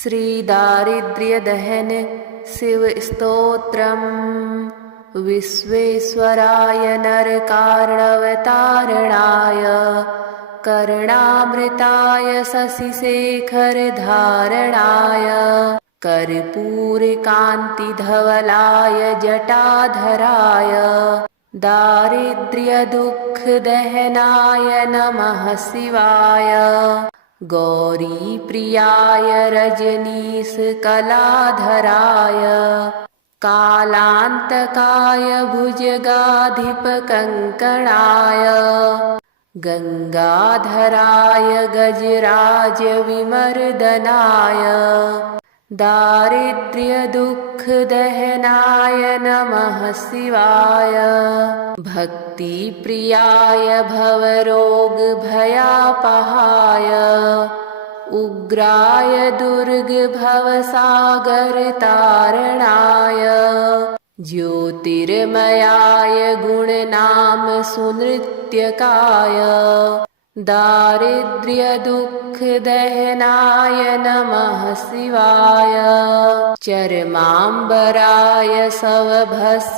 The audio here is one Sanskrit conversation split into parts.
श्रीदारिद्र्यदहन शिवस्तोत्रम्। विश्वेश्वराय नरकार्णवतारणाय कर्णामृताय शशिशेखरधारणाय कर्पूरकान्तिधवलाय जटाधराय दारिद्र्यदुःखदहनाय नमः शिवाय। गौरीप्रियाय रजनीशकलाधराय कालान्तकाय भुजगाधिपकङ्कणाय गङ्गाधराय गजराजविमर्दनाय दारिद्र्यदुःखदहनाय नमः शिवाय। भक्तिप्रियाय भवरोगभयापहाय उग्राय दुर्गभवसागरतारणाय ज्योतिर्मयाय गुणनाम सुनृत्यकाय दारिद्र्यदुःखदहनाय नमः शिवाय। चर्माम्बराय शवभस्मविलेपनाय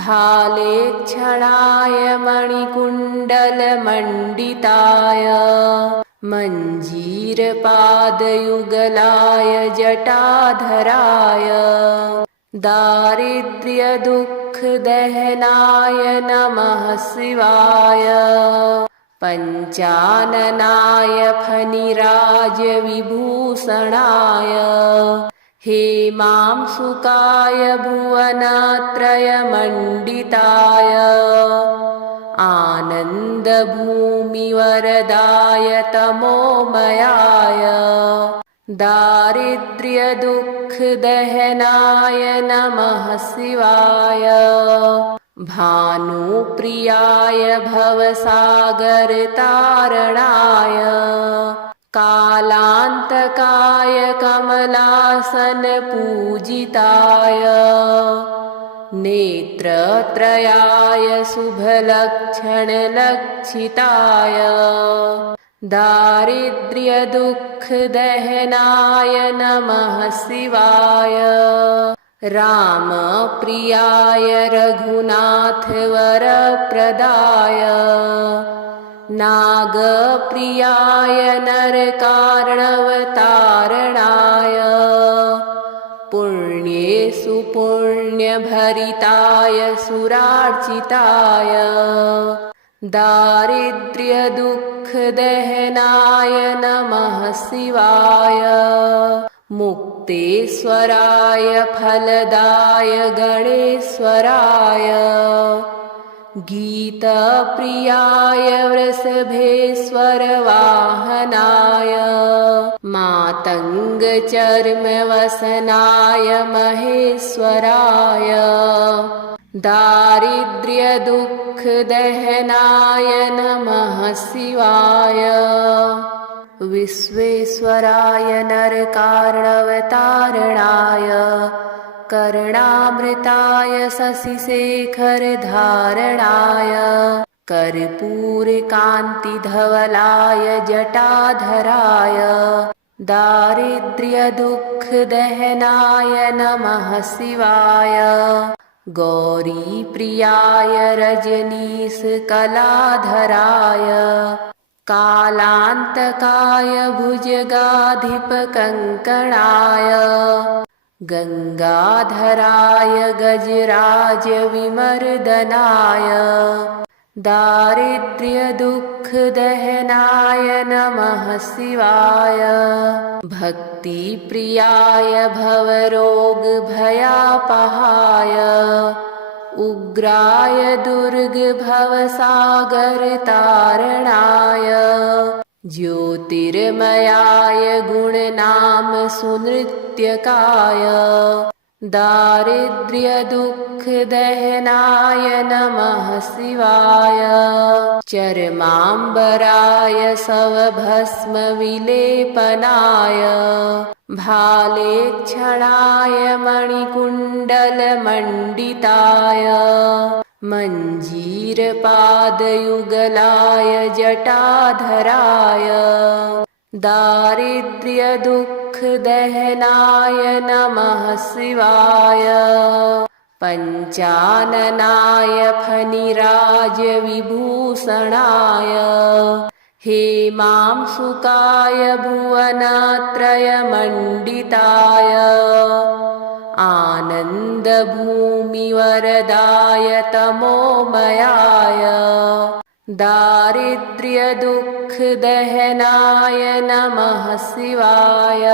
भालेक्षणाय मणिकुण्डलमण्डिताय मञ्जीरपादयुगलाय जटाधराय दारिद्र्यदुःखदहनाय नमः शिवाय। पञ्चाननाय फणिराजविभूषणाय हेमांशुकाय भुवनत्रयमण्डिताय आनन्दभूमिवरदाय तमोमयाय दारिद्र्यदुःखदहनाय नमः शिवाय। भानुप्रियाय भवसागरतारणाय कालान्तकाय कमलासनपूजिताय नेत्रत्रयाय शुभलक्षणलक्षिताय दारिद्र्यदुःखदहनाय नमः शिवाय। रामप्रियाय रघुनाथवरप्रदाय नागप्रियाय नरकार्णवतारणाय पुण्येषु पुण्यभरिताय सुरार्चिताय दारिद्र्यदुःखदहनाय नमः शिवाय। मुक्तेश्वराय फलदाय गणेश्वराय गीतप्रियाय वृषभेश्वरवाहनाय मातङ्गचर्मवसनाय महेश्वराय दारिद्र्यदुःखदहनाय नमः शिवाय। विश्वेश्वराय नरकार्णवतारणाय कर्णामृताय शशिशेखरधारणाय कर्पूरकान्तिधवलाय जटाधराय दारिद्र्यदुःखदहनाय नमः शिवाय। गौरीप्रियाय रजनीशकलाधराय कालान्तकाय भुजगाधिपकङ्कणाय गङ्गाधराय गजराजविमर्दनाय दारिद्र्यदुःखदहनाय नमः शिवाय। भक्तिप्रियाय भवरोगभयापहाय उग्राय दुर्गभवसागरतारणाय ज्योतिर्मयाय गुणनाम सुनृत्यकाय दारिद्र्यदुःखदहनाय नमः शिवाय। चर्माम्बराय शवभस्मविलेपनाय भालेक्षणाय मणिकुण्डलमण्डिताय मञ्जीरपादयुगलाय जटाधराय दारिद्र्यदुःखदहनाय नमः शिवाय। पञ्चाननाय फणिराजविभूषणाय हेमांशुकाय भुवनत्रयमण्डिताय आनन्दभूमिवरदाय तमोमयाय दारिद्र्यदुःखदहनाय नमः शिवाय।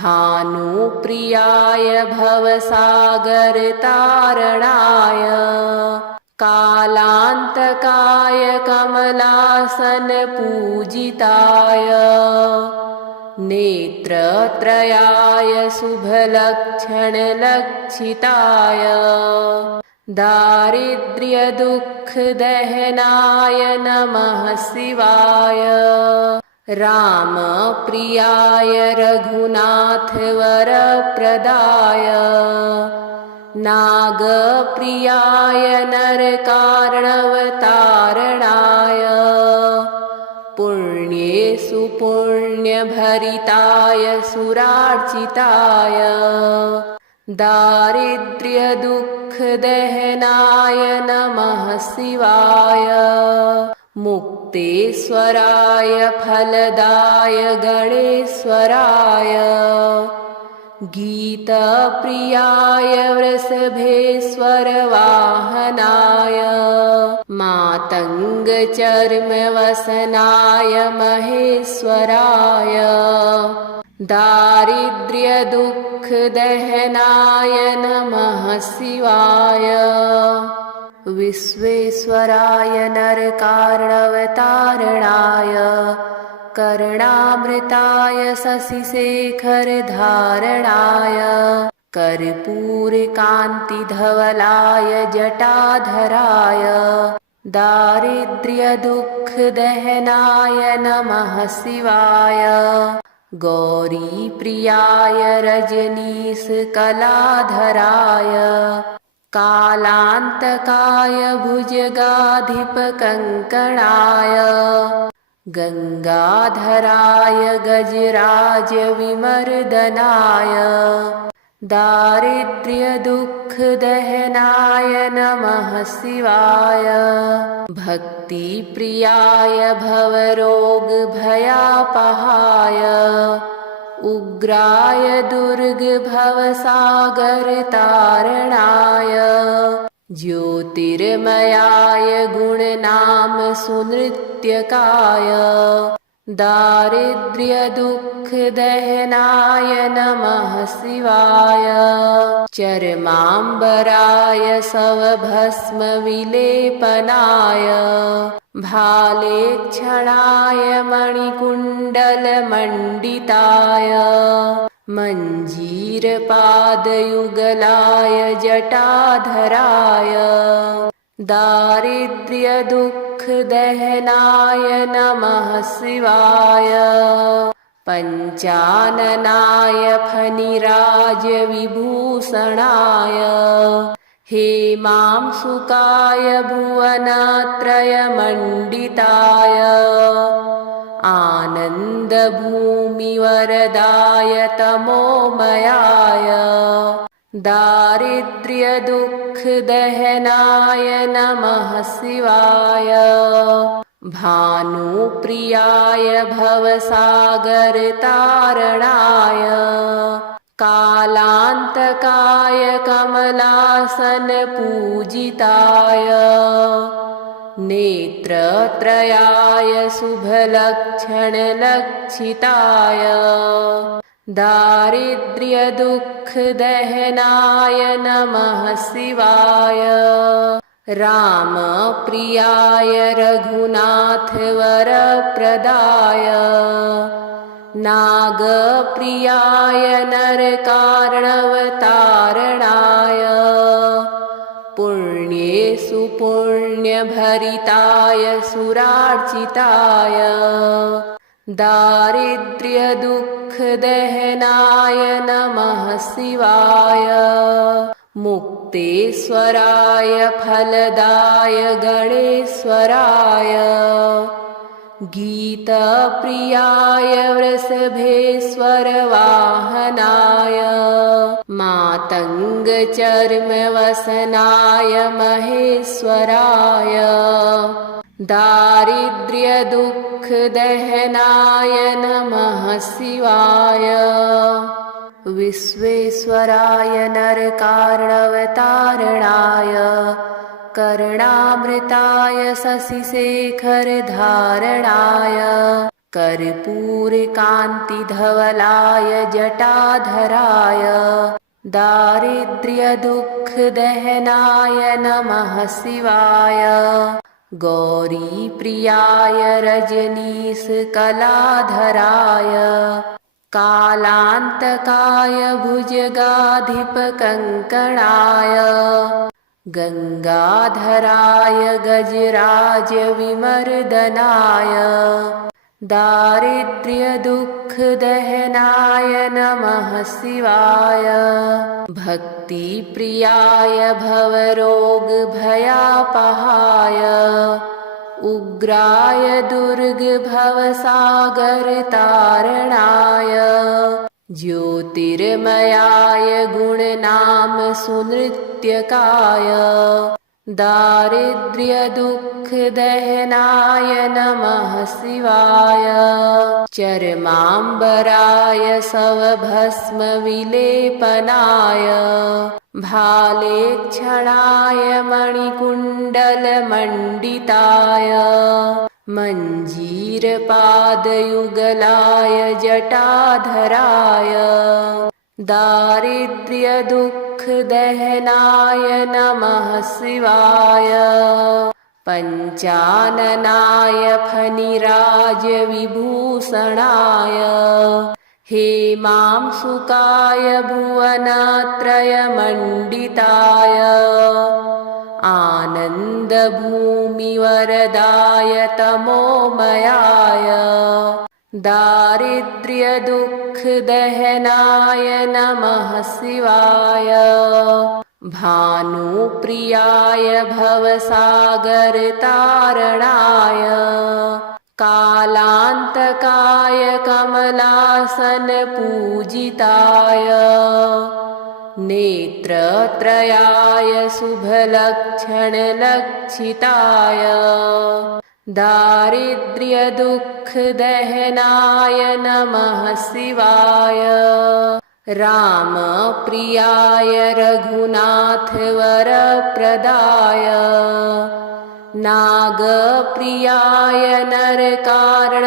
भानुप्रियाय भवसागरतारणाय कालान्तकाय कमलासनपूजिताय नेत्रत्रयाय शुभलक्षणलक्षिताय दारिद्र्यदुःखदहनाय नमः शिवाय। रामप्रियाय रघुनाथवरप्रदाय नागप्रियाय नरकार्णवतारणाय पुण्येषु पुण्यभरिताय सुरार्चिताय दारिद्र्यदुःखदहनाय नमः शिवाय। मुक्तेश्वराय फलदाय गणेश्वराय गीतप्रियाय वृषभेश्वरवाहनाय मातङ्गचर्मवसनाय महेश्वराय दारिद्र्यदुःखदहनाय नमः शिवाय। विश्वेश्वराय नरकार्णवतारणाय कर्णामृताय शशिशेखरधारणाय कर्पूरकान्तिधवलाय जटाधराय दारिद्र्यदुःखदहनाय नमः शिवाय। गौरीप्रियाय रजनीशकलाधराय कालान्तकाय भुजगाधिपकङ्कणाय गङ्गाधराय गजराजविमर्दनाय दारिद्र्यदुःखदहनाय नमः शिवाय। भक्तिप्रियाय भवरोगभयापहाय उग्राय दुर्गभवसागरतारणाय ज्योतिर्मयाय गुणनाम सुनृत्यकाय दारिद्र्यदुःखदहनाय नमः शिवाय। चर्माम्बराय शवभस्मविलेपनाय भालेक्षणाय मणिकुण्डलमण्डिताय मञ्जीरपादयुगलाय जटाधराय दारिद्र्यदुःखदहनाय नमः शिवाय। पञ्चाननाय फणिराजविभूषणाय हेमांशुकाय भुवनत्रयमण्डिताय आनन्दभूमिवरदाय तमोमयाय दारिद्र्यदुःखदहनाय नमः शिवाय। भानुप्रियाय भवसागरतारणाय कालान्तकाय कमलासनपूजिताय नेत्रत्रयाय शुभलक्षणलक्षिताय दारिद्र्यदुःखदहनाय नमः शिवाय। रामप्रियाय रघुनाथवरप्रदाय नागप्रियाय नरकार्णवतारणाय पुण्येषु पुण्यभरिताय सुरार्चिताय दारिद्र्यदुःखदहनाय नमः शिवाय। मुक्तेश्वराय फलदाय गणेश्वराय गीतप्रियाय वृषभेश्वरवाहनाय मातङ्गचर्मवसनाय महेश्वराय दारिद्र्यदुःखदहनाय नमः शिवाय विश्वेश्वराय नरकार्णवतारणाय कर्णामृताय शशिशेखरधारणाय कर्पूरकान्तिधवलाय जटाधराय दारिद्र्यदुःखदहनाय नमः शिवाय गौरीप्रियाय रजनीशकलाधराय कालान्तकाय भुजगाधिपकङ्कणाय गङ्गाधराय गजराजविमर्दनाय दारिद्र्यदुःखदहनाय नमः शिवाय भक्तिप्रियाय भवरोगभयापहाय उग्राय दुर्गभवसागरतारणाय ज्योतिर्मयाय गुणनाम सुनृत्यकाय दारिद्र्यदुःखदहनाय नमः शिवाय चर्माम्बराय शवभस्मविलेपनाय भालेक्षणाय मणिकुण्डलमण्डिताय मञ्जीरपादयुगलाय जटाधराय दारिद्र्यदुःखदहनाय नमः शिवाय पञ्चाननाय फणिराजविभूषणाय हेमांशुकाय भुवनत्रयमण्डिताय आनन्दभूमिवरदाय तमोमयाय दारिद्र्यदुःखदहनाय नमः शिवाय भानुप्रियाय भवसागरतारणाय कालान्तकाय कमलासनपूजिताय नेत्रत्रयाय शुभलक्षणलक्षिताय दारिद्र्यदुःखदहनाय नमः शिवाय रामप्रियाय रघुनाथवरप्रदाय नागप्रियाय नरकार्णवतारणाय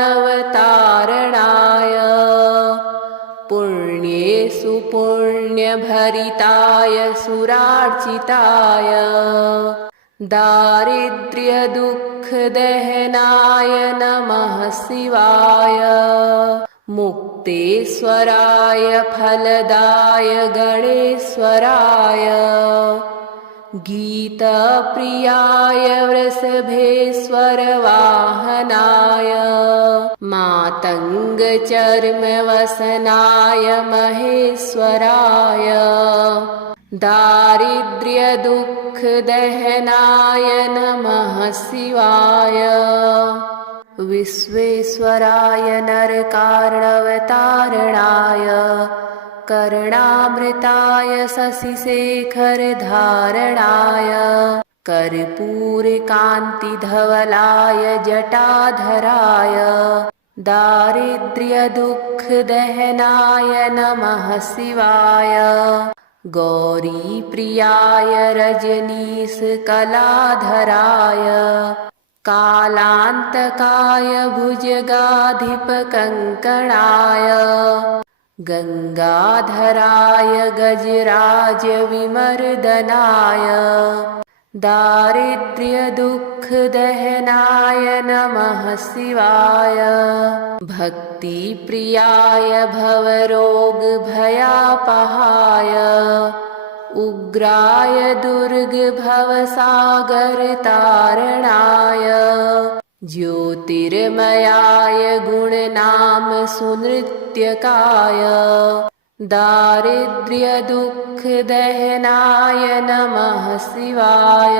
पुण्येषु पुण्यभरिताय सुरार्चिताय दारिद्र्यदुःखदहनाय नमः शिवाय मुक्तेश्वराय फलदाय गणेश्वराय गीतप्रियाय वृषभेश्वरवाहनाय मातङ्गचर्मवसनाय महेश्वराय दारिद्र्यदुःखदहनाय नमः शिवाय विश्वेश्वराय नरकार्णवतारणाय कर्णामृताय शशिशेखरधारणाय कर्पूरकान्तिधवलाय जटाधराय दारिद्र्यदुःखदहनाय नमः शिवाय गौरीप्रियाय रजनीशकलाधराय कालान्तकाय भुजगाधिपकङ्कणाय गङ्गाधराय गजराजविमर्दनाय दारिद्र्यदुःखदहनाय नमः शिवाय भक्तिप्रियाय भवरोगभयापहाय उग्राय दुर्गभवसागरतारणाय ज्योतिर्मयाय गुणनाम सुनृत्यकाय दारिद्र्यदुःखदहनाय नमः शिवाय।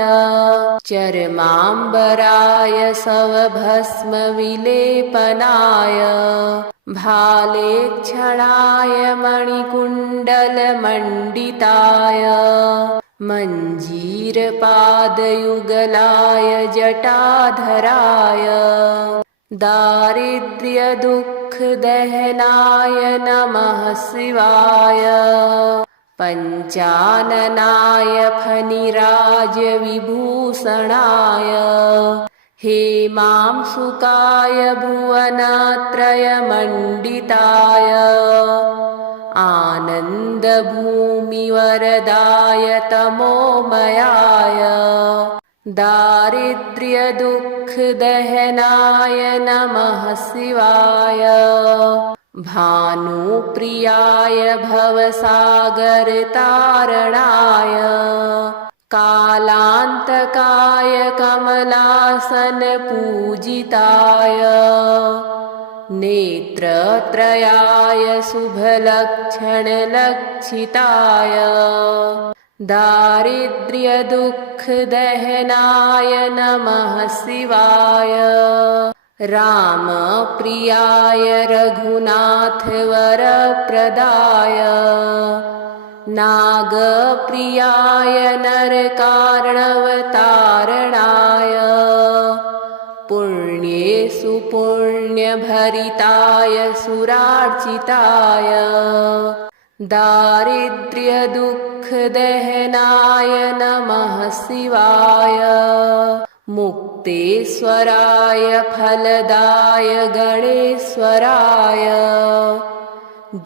चर्माम्बराय शवभस्मविलेपनाय भालेक्षणाय मणिकुण्डलमण्डिताय मञ्जीरपादयुगलाय जटाधराय दारिद्र्यदुःखदहनाय नमः शिवाय। पञ्चाननाय फणिराजविभूषणाय हेमांशुकाय भुवनत्रयमण्डिताय आनन्दभूमिवरदाय तमोमयाय दारिद्र्यदुःखदहनाय नमः शिवाय। भानुप्रियाय भवसागरतारणाय कालान्तकाय कमलासनपूजिताय नेत्रत्रयाय शुभलक्षणलक्षिताय दारिद्र्यदुःखदहनाय नमः शिवाय। रामप्रियाय रघुनाथवरप्रदाय नागप्रियाय नरकार्णवतारणाय पुण्येषु पुण्यभरिताय सुरार्चिताय दारिद्र्यदुःखदहनाय नमः शिवाय। मुक्तेश्वराय फलदाय गणेश्वराय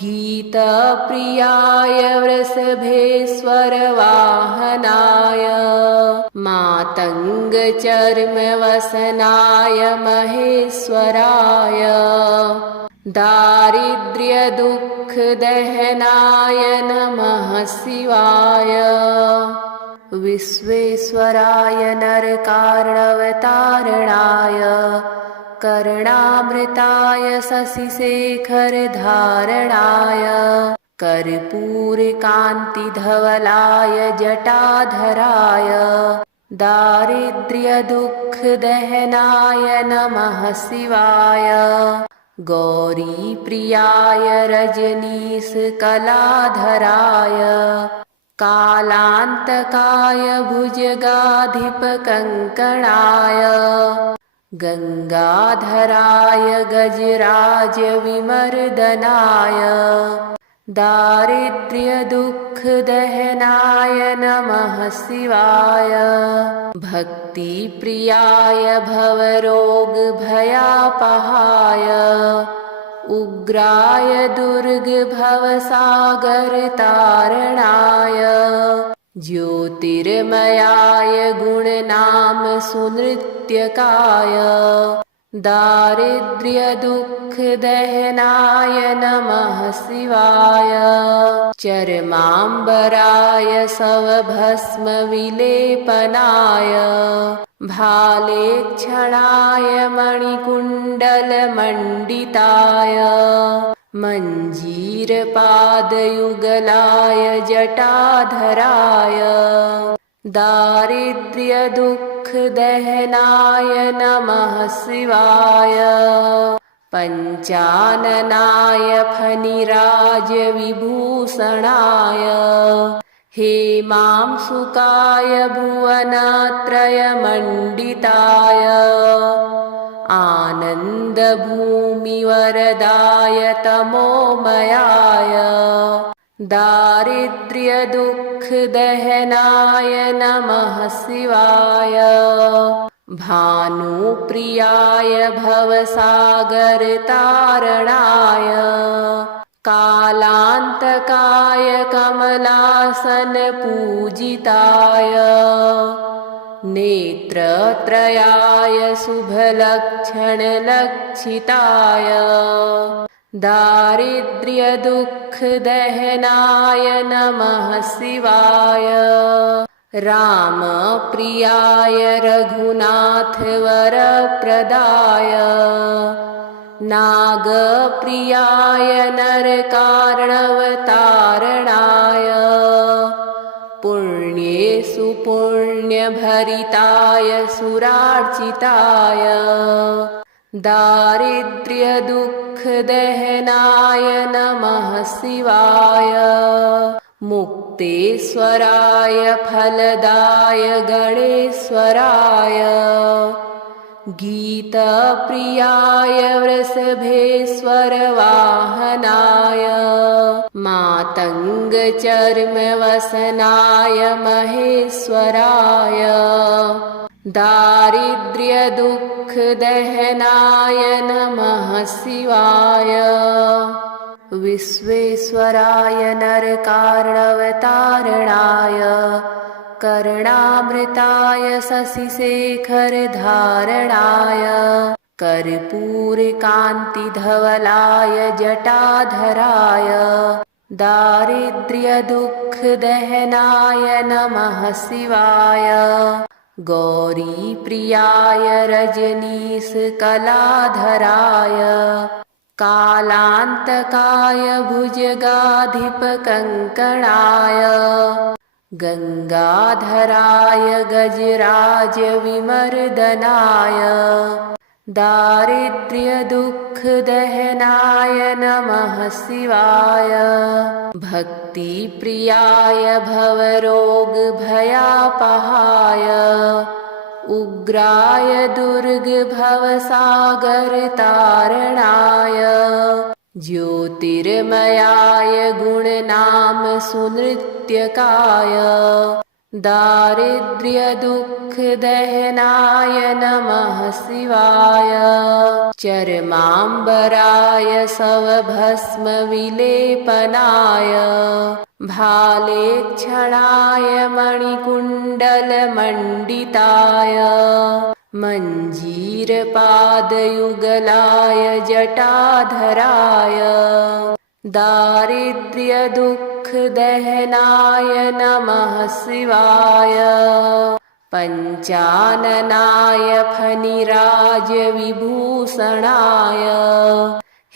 गीतप्रियाय वृषभेश्वरवाहनाय मातङ्गचर्मवसनाय महेश्वराय दारिद्र्यदुःखदहनाय नमः शिवाय। विश्वेश्वराय नरकार्णवतारणाय कर्णामृताय शशिशेखरधारणाय कर्पूरकान्तिधवलाय जटाधराय दारिद्र्यदुःखदहनाय नमः शिवाय। गौरीप्रियाय रजनीशकलाधराय कालान्तकाय भुजगाधिपकङ्कणाय गङ्गाधराय गजराजविमर्दनाय दारिद्र्यदुःखदहनाय नमः शिवाय। भक्तिप्रियाय भवरोगभयापहाय उग्राय दुर्गभवसागरतारणाय ज्योतिर्मयाय गुणनाम सुनृत्यकाय दारिद्र्यदुःखदहनाय नमः शिवाय। चर्माम्बराय शवभस्मविलेपनाय भालेक्षणाय मणिकुण्डलमण्डिताय मञ्जीरपादयुगलाय जटाधराय दारिद्र्यदुःखदहनाय नमः शिवाय। पञ्चाननाय फणिराजविभूषणाय हेमांशुकाय भुवनत्रयमण्डिताय आनन्दभूमिवरदाय तमोमयाय दारिद्र्यदुःखदहनाय नमः शिवाय। भानुप्रियाय भवसागरतारणाय कालान्तकाय कमलासनपूजिताय नेत्रत्रयाय शुभलक्षणलक्षिताय दारिद्र्यदुःखदहनाय नमः शिवाय। रामप्रियाय रघुनाथवरप्रदाय नागप्रियाय नरकार्णवतारणाय पुण्यभरिताय सुरार्चिताय दारिद्र्यदुःखदहनाय नमः शिवाय मुक्तेश्वराय फलदाय गणेश्वराय गीतप्रियाय वृषभेश्वरवाहनाय मातङ्गचर्मवसनाय महेश्वराय दारिद्र्यदुःखदहनाय नमः शिवाय विश्वेश्वराय नरकार्णवतारणाय कर्णामृताय शशिशेखरधारणाय कर्पूरकान्तिधवलाय जटाधराय दारिद्र्यदुःखदहनाय नमः शिवाय गौरीप्रियाय रजनीशकलाधराय कालान्तकाय भुजगाधिपकङ्कणाय गङ्गाधराय गजराजविमर्दनाय दारिद्र्यदुःखदहनाय नमः शिवाय भक्तिप्रियाय भवरोगभयापहाय उग्राय दुर्गभवसागरतारणाय ज्योतिर्मयाय गुणनाम सुनृत्यकाय दारिद्र्यदुःखदहनाय नमः शिवाय चर्माम्बराय शवभस्मविलेपनाय भालेक्षणाय मणिकुण्डलमण्डिताय मञ्जीरपादयुगलाय जटाधराय दारिद्र्यदुःखदहनाय नमः शिवाय पञ्चाननाय फणिराजविभूषणाय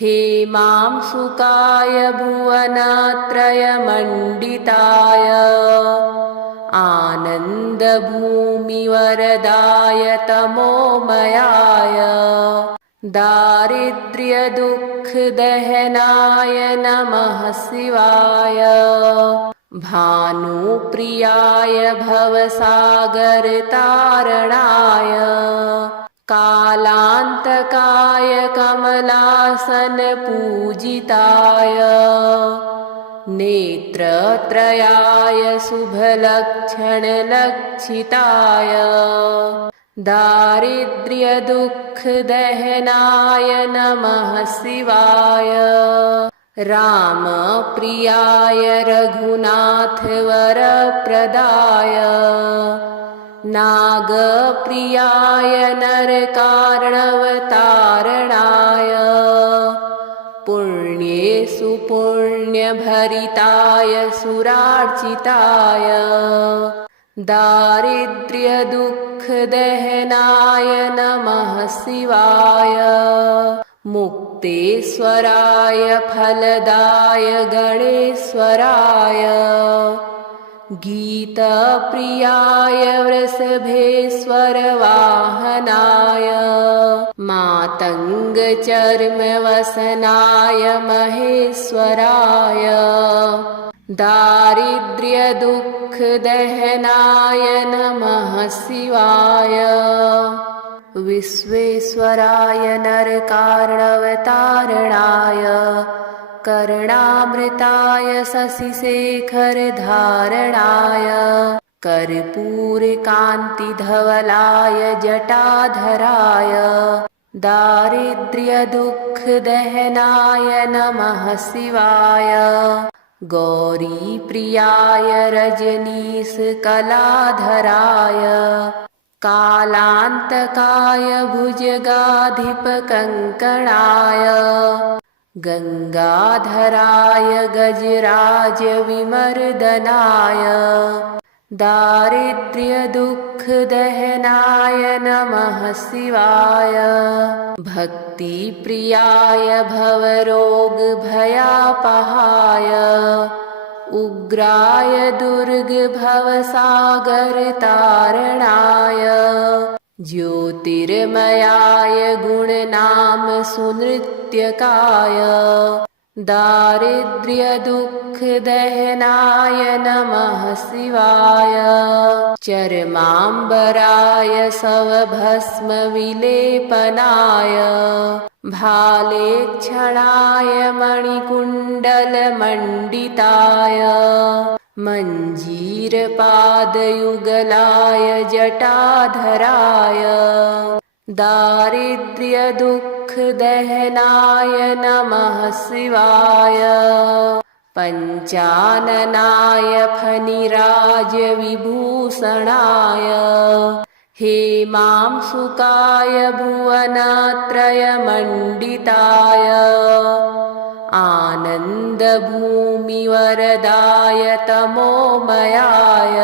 हेमांशुकाय भुवनत्रयमण्डिताय आनन्दभूमिवरदाय तमोमयाय दारिद्र्यदुःखदहनाय नमः शिवाय भानुप्रियाय भवसागरतारणाय कालान्तकाय कमलासनपूजिताय नेत्रत्रयाय शुभलक्षणलक्षिताय दारिद्र्यदुःखदहनाय नमः शिवाय रामप्रियाय रघुनाथवरप्रदाय नागप्रियाय नरकार्णवतारणाय पुण्येषु पुण्यभरिताय सुरार्चिताय दारिद्र्यदुःखदहनाय नमः शिवाय मुक्तेश्वराय फलदाय गणेश्वराय गीतप्रियाय वृषभेश्वरवाहनाय मातङ्गचर्मवसनाय महेश्वराय दारिद्र्यदुःखदहनाय नमः शिवाय विश्वेश्वराय नरकार्णवतारणाय कर्णामृताय शशिशेखरधारणाय कर्पूरकान्तिधवलाय जटाधराय दारिद्र्यदुःखदहनाय नमः शिवाय गौरीप्रियाय रजनीशकलाधराय कालान्तकाय भुजगाधिपकङ्कणाय गङ्गाधराय गजराजविमर्दनाय दारिद्र्यदुःखदहनाय नमः शिवाय भक्तिप्रियाय भवरोगभयापहाय उग्राय दुर्गभवसागरतारणाय ज्योतिर्मयाय गुणनाम सुनृत्यकाय दारिद्र्यदुःखदहनाय नमः शिवाय चर्माम्बराय शवभस्मविलेपनाय भालेक्षणाय मणिकुण्डलमण्डिताय मञ्जीरपादयुगलाय जटाधराय दारिद्र्यदुःखदहनाय नमः शिवाय पञ्चाननाय फणिराजविभूषणाय हेमांशुकाय भुवनत्रयमण्डिताय आनन्दभूमिवरदाय तमोमयाय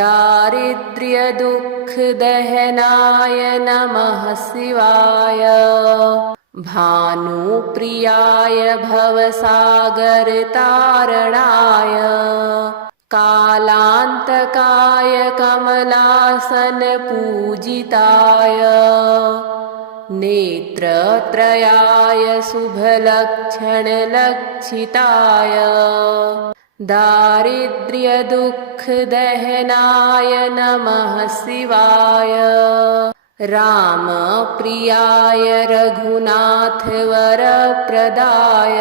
दारिद्र्यदुःखदहनाय नमः शिवाय भानुप्रियाय भवसागरतारणाय कालान्तकाय कमलासनपूजिताय नेत्रत्रयाय शुभलक्षणलक्षिताय दारिद्र्यदुःखदहनाय नमः शिवाय रामप्रियाय रघुनाथवरप्रदाय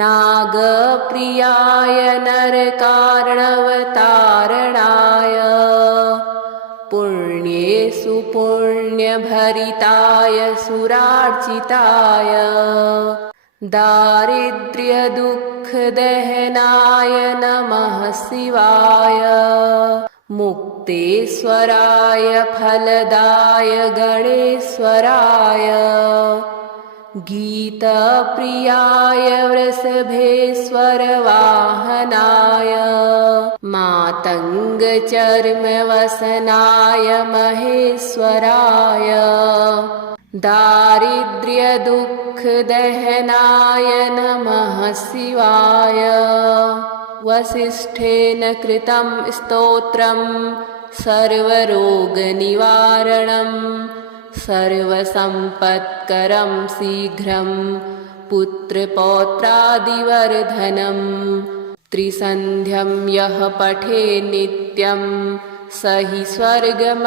नागप्रियाय नरकार्णवतारणाय पुण्येषु पुण्यभरिताय सुरार्चिताय दारिद्र्यदुःखदहनाय नमः शिवाय मुक्तेश्वराय फलदाय गणेश्वराय गीतप्रियाय वृषभेश्वरवाहनाय मातङ्गचर्मवसनाय महेश्वराय दारिद्र्यदुःखदहनाय नमः शिवाय वसिष्ठेन कृतं स्तोत्रं सर्वरोगनिवारणं सर्वसम्पत्करं शीघ्रं पुत्रपौत्रादिवर्धनं त्रिसन्ध्यं यः पठे नित्यं स हि स्वर्गमवाप्नुयात्।